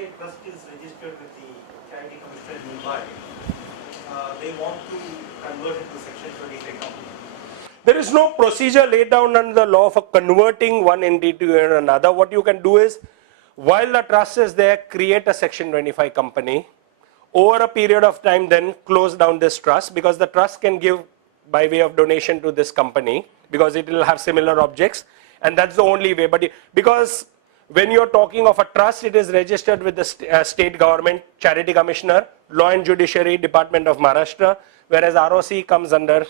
say trust is registered with the Charity Commissioner in Mumbai, they want to convert it to Section 25 company. There is no procedure laid down under the law for converting one entity to another. What you can do is, while the trust is there, create a Section 25 company. Over a period of time, then close down this trust, because the trust can give by way of donation to this company, because it will have similar objects, and that's the only way. But because when you're talking of a trust, it is registered with the state government, Charity Commissioner, Law and Judiciary, Department of Maharashtra, whereas ROC comes under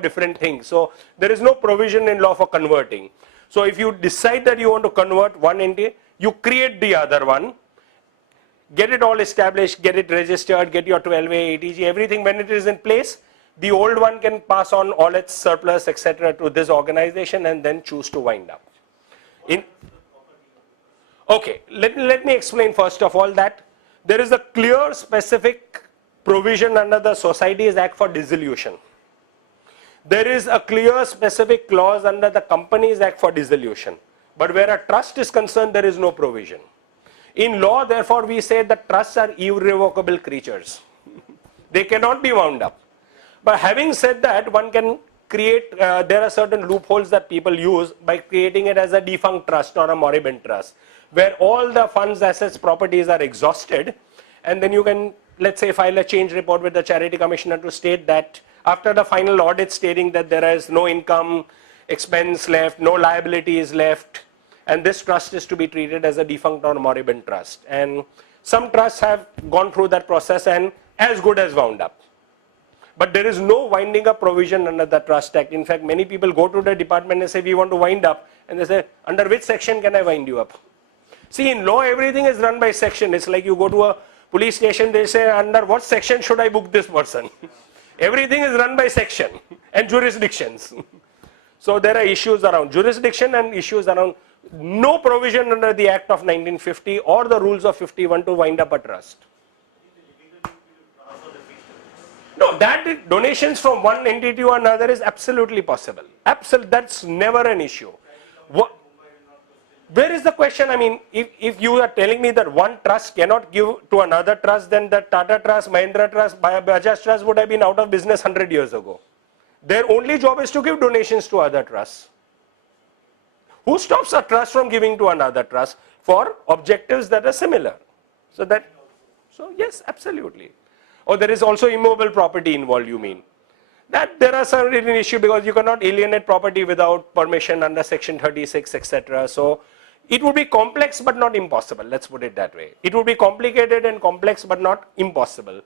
different things. So there is no provision in law for converting. So if you decide that you want to convert one entity, you create the other one, get it all established, get it registered, get your 12A, ATG, everything. When it is in place, the old one can pass on all its surplus, etc. to this organization and then choose to wind up. Okay, let me explain first of all that there is a clear specific provision under the Societies Act for dissolution. There is a clear specific clause under the Companies Act for dissolution. But where a trust is concerned, there is no provision. In law, therefore, we say that trusts are irrevocable creatures. They cannot be wound up. But having said that, one can create, there are certain loopholes that people use by creating it as a defunct trust or a moribund trust, where all the funds, assets, properties are exhausted, and then you can, let's say, file a change report with the Charity Commissioner to state that after the final audit stating that there is no income, expense left, no liabilities left, and this trust is to be treated as a defunct or moribund trust. And some trusts have gone through that process and as good as wound up. But there is no winding up provision under the Trust Act. In fact, many people go to the department and say, we want to wind up. And they say, under which section can I wind you up? See, in law, everything is run by section. It's like you go to a police station, they say, under what section should I book this person? Everything is run by section and jurisdictions. So there are issues around jurisdiction and issues around no provision under the Act of 1950 or the rules of 51 to wind up a trust. No, that donations from one entity to another is absolutely possible. That's never an issue. Where is the question? I mean, if you are telling me that one trust cannot give to another trust, then the Tata Trust, Mahindra Trust, Bajaj Trust would have been out of business 100 years ago. Their only job is to give donations to other trusts. Who stops a trust from giving to another trust for objectives that are similar? So yes, absolutely. Or there is also immobile property involved, you mean? That there are certain issues because you cannot alienate property without permission under Section 36, etc. So it would be complex but not impossible. Let's put it that way. It would be complicated and complex but not impossible.